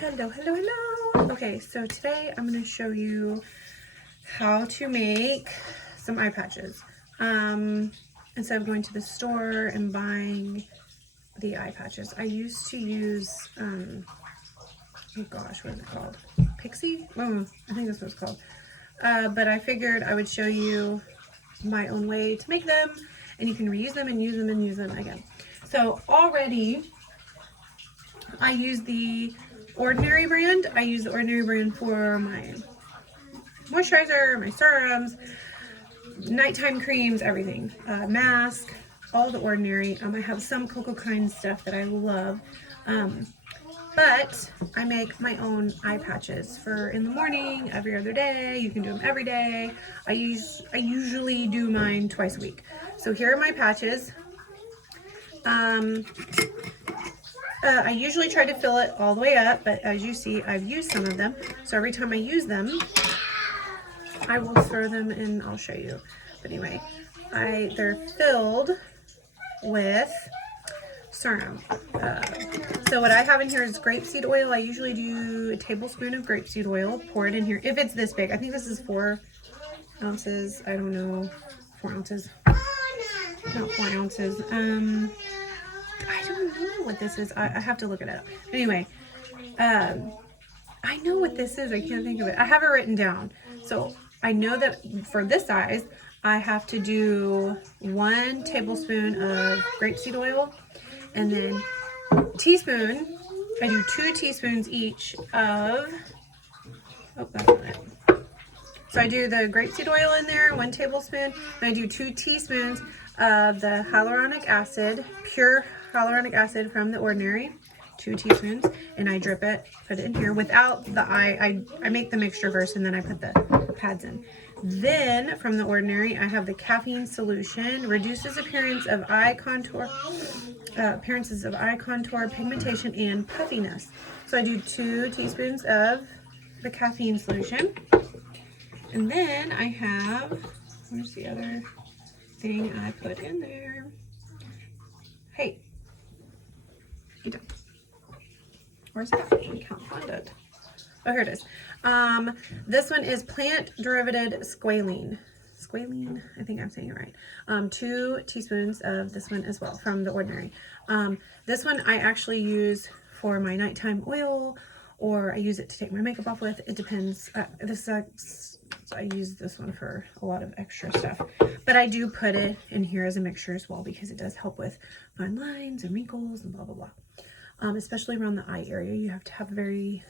Hello, hello, hello. Okay, so today I'm going to show you how to make some eye patches. Instead of going to the store and buying the eye patches, I used to use, oh gosh, what is it called? Pixie? Oh, I think that's what it's called. But I figured I would show you my own way to make them, and you can reuse them and use them and use them again. So already I use the Ordinary brand. I use the Ordinary brand for my moisturizer, my serums, nighttime creams, everything. Mask, all the Ordinary. I have some Cocoa Kind stuff that I love. But I make my own eye patches for in the morning, every other day. You can do them every day. I usually do mine twice a week. So here are my patches. I usually try to fill it all the way up, but as you see, I've used some of them. So every time I use them, I will throw them in. I'll show you. But anyway, they're filled with serum. So what I have in here is grapeseed oil. I usually do a tablespoon of grapeseed oil, pour it in here. If it's this big, I think this is 4 ounces. I don't know, 4 ounces. Not 4 ounces. I don't know what this is. I have to look it up. Anyway, I know what this is. I can't think of it. I have it written down. So I know that for this size, I have to do 1 tablespoon of grapeseed oil, and then teaspoon. I do 2 teaspoons each of, oh, that's not it. So I do the grapeseed oil in there, 1 tablespoon, and I do 2 teaspoons of the hyaluronic acid, pure hyaluronic acid from the Ordinary, 2 teaspoons, and I drip it, put it in here without the eye. I make the mixture first and then I put the pads in. Then from the Ordinary, I have the caffeine solution, reduces appearances of eye contour, pigmentation, and puffiness. So I do 2 teaspoons of the caffeine solution. And then I have, where's the other thing I put in there? Hey, you don't. Where's that? I can't find it. Oh, here it is. This one is plant derivative squalene. Squalene, I think I'm saying it right. 2 teaspoons of this one as well from the Ordinary. This one I actually use for my nighttime oil, or I use it to take my makeup off with. It depends. I use this one for a lot of extra stuff, but I do put it in here as a mixture as well because it does help with fine lines and wrinkles and blah blah blah. Especially around the eye area, you have to have very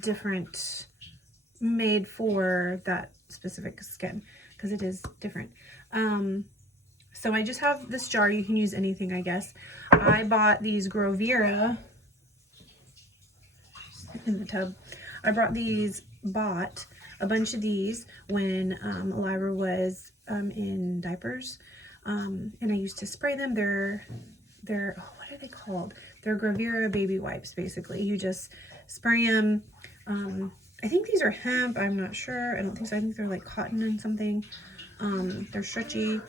different, made for that specific skin because it is different. So I just have this jar. You can use anything, I guess. I bought these Grovira in the tub. I bought a bunch of these when Lyra was in diapers, and I used to spray them. They're oh, what are they called? They're Grovira baby wipes. Basically, you just spray them. I think these are hemp. I'm not sure. I don't think so. I think they're like cotton and something. They're stretchy.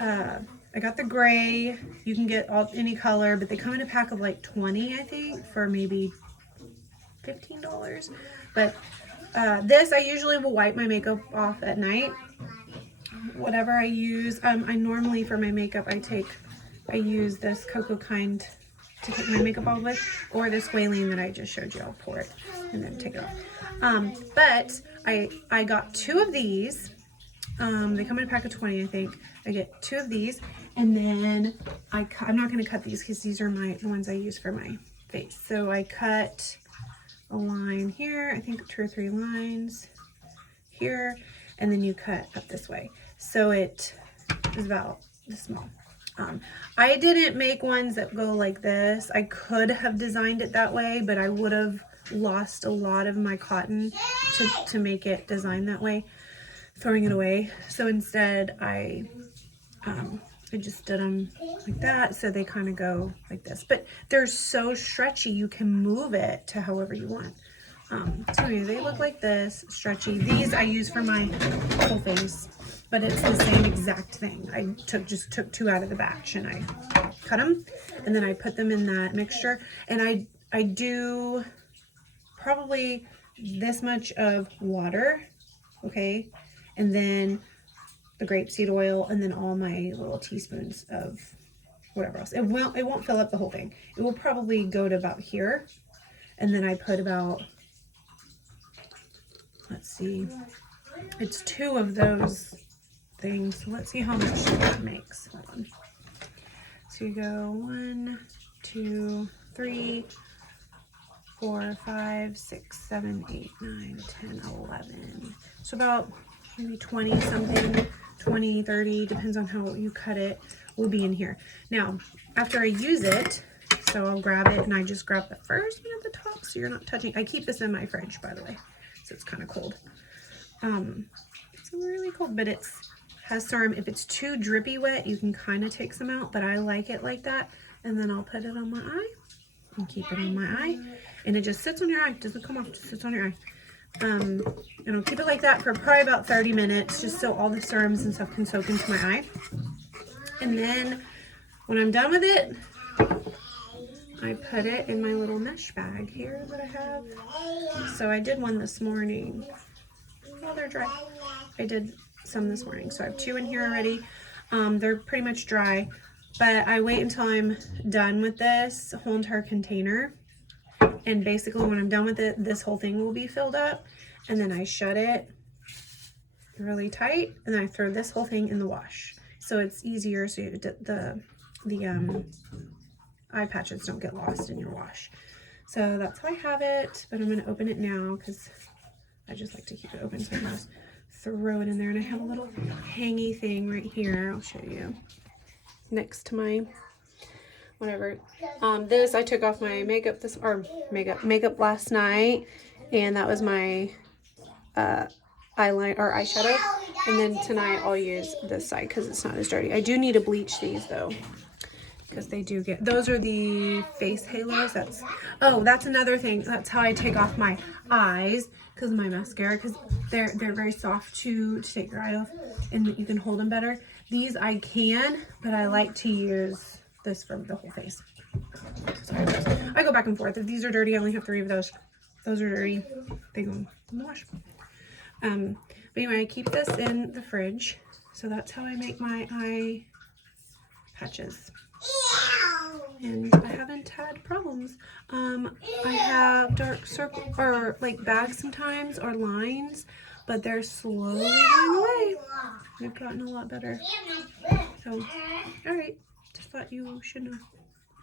I got the gray. You can get any color, but they come in a pack of like 20, I think, for maybe $15. But this, I usually will wipe my makeup off at night. Whatever I use, I normally for my makeup, I use this Cocoa Kind to take my makeup off with, or the squalene that I just showed you. I'll pour it and then take it off. But I got 2 of these. They come in a pack of 20, I think. I get 2 of these, and then I'm not going to cut these because these are the ones I use for my face. So I cut a line here, I think 2 or 3 lines here, and then you cut up this way. So it is about this small. I didn't make ones that go like this. I could have designed it that way, but I would have lost a lot of my cotton to make it designed that way, throwing it away. So instead I just did them like that, so they kind of go like this. But they're so stretchy, you can move it to however you want. So anyway, they look like this, stretchy. These I use for my whole face, but it's the same exact thing. I just took 2 out of the batch and I cut them, and then I put them in that mixture. And I do probably this much of water, okay, and then the grapeseed oil, and then all my little teaspoons of whatever else. It won't fill up the whole thing. It will probably go to about here, and then I put about, let's see, it's 2 of those things. So let's see how much it makes. Hold on. So you go 1, 2, 3, 4, 5, 6, 7, 8, 9, 10, 11. So about maybe 20 something, 20, 30, depends on how you cut it, will be in here. Now, after I use it, so I'll grab it and I just grab the first one at the top so you're not touching. I keep this in my fridge, by the way, so it's kind of cold. It's really cold, but has serum. If it's too drippy wet, you can kind of take some out, but I like it like that. And then I'll put it on my eye and keep it on my eye. And it just sits on your eye. It doesn't come off, it just sits on your eye. And I'll keep it like that for probably about 30 minutes, just so all the serums and stuff can soak into my eye. And then when I'm done with it, I put it in my little mesh bag here that I have. So I did one this morning. Well, they're dry. I did some this morning. So I have 2 in here already. They're pretty much dry, but I wait until I'm done with this whole entire container. And basically when I'm done with it, this whole thing will be filled up, and then I shut it really tight, and then I throw this whole thing in the wash. So it's easier, so the eye patches don't get lost in your wash. So that's how I have it, but I'm going to open it now because I just like to keep it open, so I can just throw it in there. And I have a little hangy thing right here. I'll show you next to my whatever. This I took off my makeup makeup last night, and that was my eyeliner or eyeshadow. And then tonight I'll use this side because it's not as dirty. I do need to bleach these though, because they do get, those are the face halos. That's another thing. That's how I take off my eyes, because of my mascara, because they're very soft to take your eye off, and you can hold them better. These I can, but I like to use this for the whole face. Sorry, I go back and forth. If these are dirty, I only have 3 of those. Those are dirty, they go in the wash. But anyway, I keep this in the fridge. So that's how I make my eye patches. And I haven't had problems. I have dark circle or like bags sometimes, or lines, but they're slowly going away. They've gotten a lot better. So, all right, just thought you should know.